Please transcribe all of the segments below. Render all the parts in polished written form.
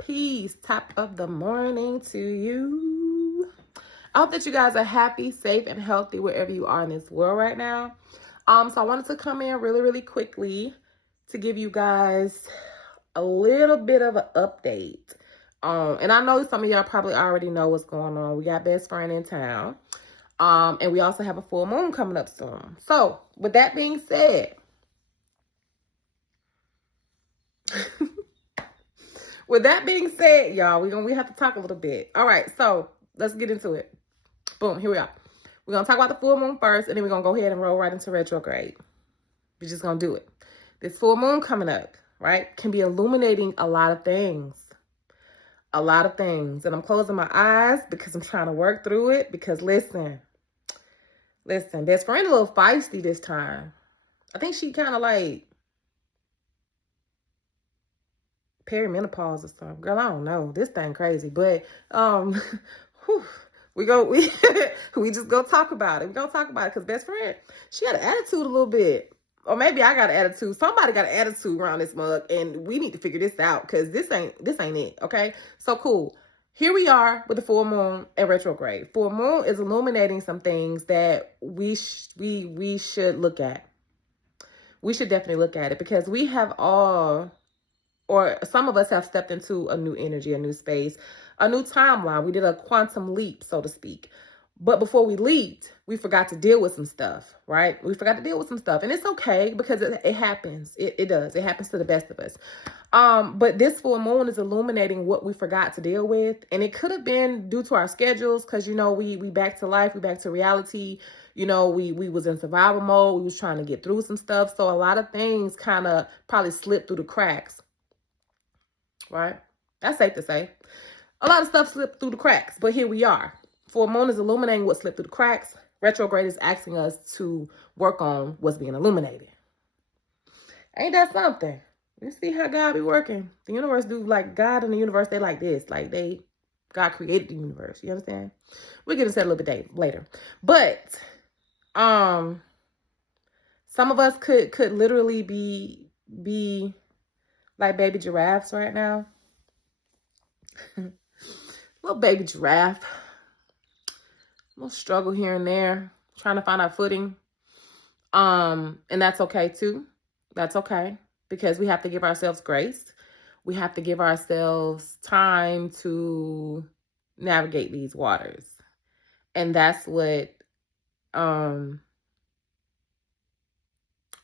peace. Top of the morning to you. I hope that you guys are happy, safe, and healthy wherever you are in this world right now. So I wanted to come in really quickly to give you guys a little bit of an update. And I know some of y'all probably already know what's going on. We got best friend in town. And we also have a full moon coming up soon. So with that being said, y'all, we have to talk a little bit. All right, so let's get into it. Boom, here we are. We're going to talk about the full moon first, and then we're going to go ahead and roll right into retrograde. We're just going to do it. This full moon coming up, right, can be illuminating a lot of things. A lot of things. And I'm closing my eyes because I'm trying to work through it. Because listen, best friend a little feisty this time. I think she kind of like perimenopause or something. Girl, I don't know. This thing crazy. But we just go talk about it. We gonna talk about it because best friend, she had an attitude a little bit. Or maybe I got an attitude. Somebody got an attitude around this mug, and we need to figure this out because this ain't it. Okay, so cool. Here we are with the full moon and retrograde. Full moon is illuminating some things that we should look at. We should definitely look at it because we have all, or some of us have stepped into a new energy, a new space, a new timeline. We did a quantum leap, so to speak. But before we leaped, we forgot to deal with some stuff, right? We forgot to deal with some stuff. And it's okay because it happens. It does. It happens to the best of us. But this full moon is illuminating what we forgot to deal with. And it could have been due to our schedules because, you know, we back to life. We back to reality. You know, we was in survival mode. We was trying to get through some stuff. So a lot of things kind of probably slipped through the cracks, right? That's safe to say. A lot of stuff slipped through the cracks, but here we are. Full moon is illuminating what slipped through the cracks. Retrograde is asking us to work on what's being illuminated. Ain't that something? You see how God be working. The universe do, like God and the universe, they like this. Like God created the universe. You understand? We'll get into that a little bit later. But some of us could literally be like baby giraffes right now. Little baby giraffe. We'll struggle here and there, trying to find our footing. And that's okay too. That's okay. Because we have to give ourselves grace. We have to give ourselves time to navigate these waters. And that's what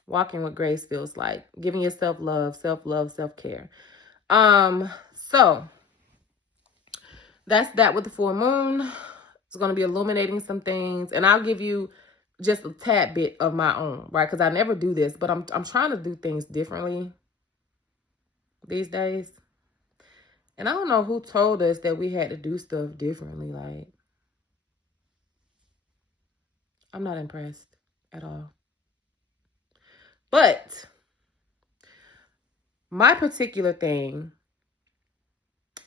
walking with grace feels like. Giving yourself love, self-care. So that's that with the full moon. It's going to be illuminating some things. And I'll give you just a tad bit of my own, right? Because I never do this, but I'm trying to do things differently these days. And I don't know who told us that we had to do stuff differently. Like, I'm not impressed at all. But my particular thing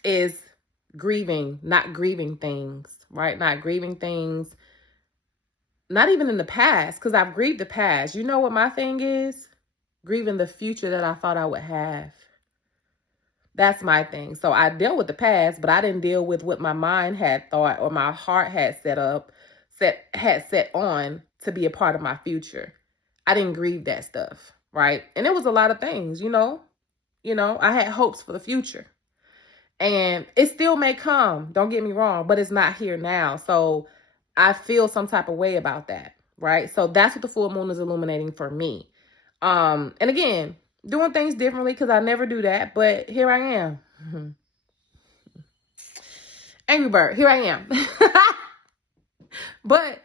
is grieving, not grieving things, right? Not grieving things, not even in the past, because I've grieved the past. You know what my thing is? Grieving the future that I thought I would have. That's my thing. So I dealt with the past, but I didn't deal with what my mind had thought or my heart had set on to be a part of my future. I didn't grieve that stuff, right? And it was a lot of things, you know, I had hopes for the future. And it still may come, don't get me wrong, but it's not here now. So I feel some type of way about that, right? So that's what the full moon is illuminating for me. And again, doing things differently because I never do that, but here I am. Angry bird, here I am. But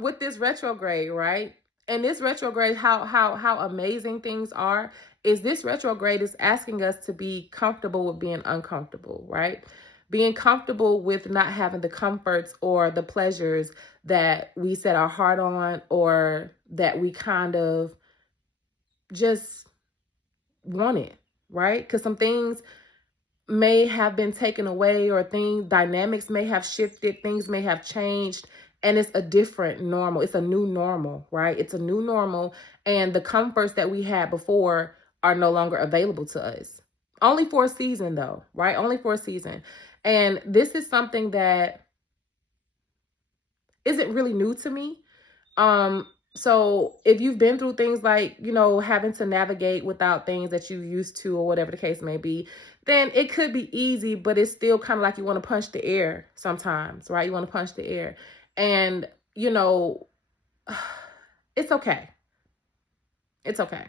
with this retrograde, right? And this retrograde, how amazing things are, is this retrograde is asking us to be comfortable with being uncomfortable, right? Being comfortable with not having the comforts or the pleasures that we set our heart on or that we kind of just wanted, right? Because some things may have been taken away or dynamics may have shifted, things may have changed. And it's a different normal. It's a new normal, right? It's a new normal. And the comforts that we had before are no longer available to us. Only for a season though, right? Only for a season. And this is something that isn't really new to me. So if you've been through things like, having to navigate without things that you used to or whatever the case may be, then it could be easy, but it's still kind of like you want to punch the air sometimes, right? You want to punch the air. And, it's okay. It's okay.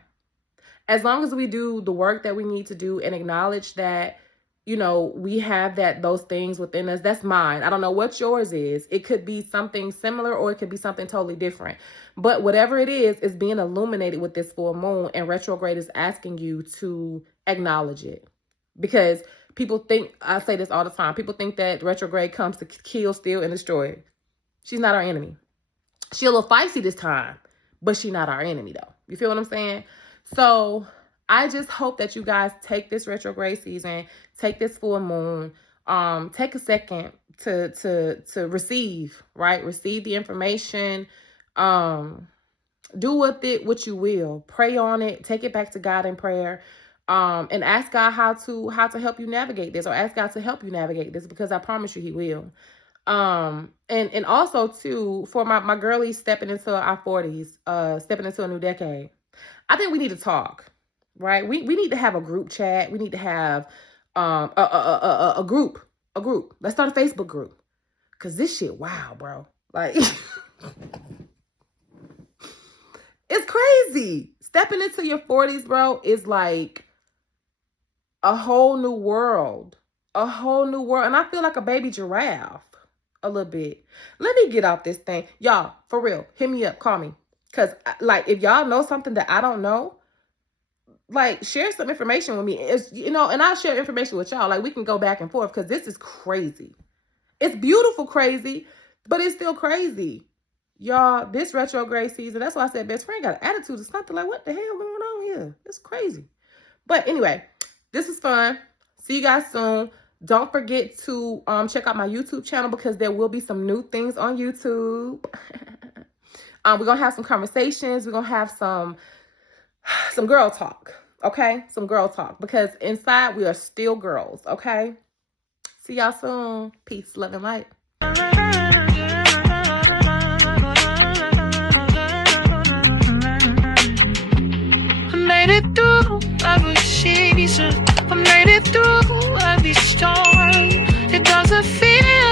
As long as we do the work that we need to do and acknowledge that, we have those things within us. That's mine. I don't know what yours is. It could be something similar or it could be something totally different. But whatever it is being illuminated with this full moon, and retrograde is asking you to acknowledge it. Because people think, I say this all the time, people think that retrograde comes to kill, steal, and destroy. She's not our enemy. She's a little feisty this time, but she's not our enemy though. You feel what I'm saying? So I just hope that you guys take this retrograde season, take this full moon, take a second to receive, right? Receive the information, do with it what you will. Pray on it, take it back to God in prayer, and ask God how to help you navigate this, or ask God to help you navigate this, because I promise you He will. And also too, for my girlies stepping into our 40s, stepping into a new decade, I think we need to talk, right? We need to have a group chat. We need to have a group. Let's start a Facebook group, because this shit, wow, bro. Like, it's crazy. Stepping into your 40s, bro, is like a whole new world. A whole new world. And I feel like a baby giraffe a little bit. Let me get off this thing. Y'all, for real, hit me up, call me. Because, like, if y'all know something that I don't know, like, share some information with me. It's, and I'll share information with y'all. Like, we can go back and forth, because this is crazy. It's beautiful crazy, but it's still crazy. Y'all, this retrograde season, that's why I said best friend got an attitude or something. Like, what the hell going on here? It's crazy. But anyway, this is fun. See you guys soon. Don't forget to check out my YouTube channel, because there will be some new things on YouTube. We're going to have some conversations. We're going to have some girl talk, okay? Some girl talk, because inside we are still girls, okay? See y'all soon. Peace, love, and light. I made it through every season. I made it through every storm. It doesn't feel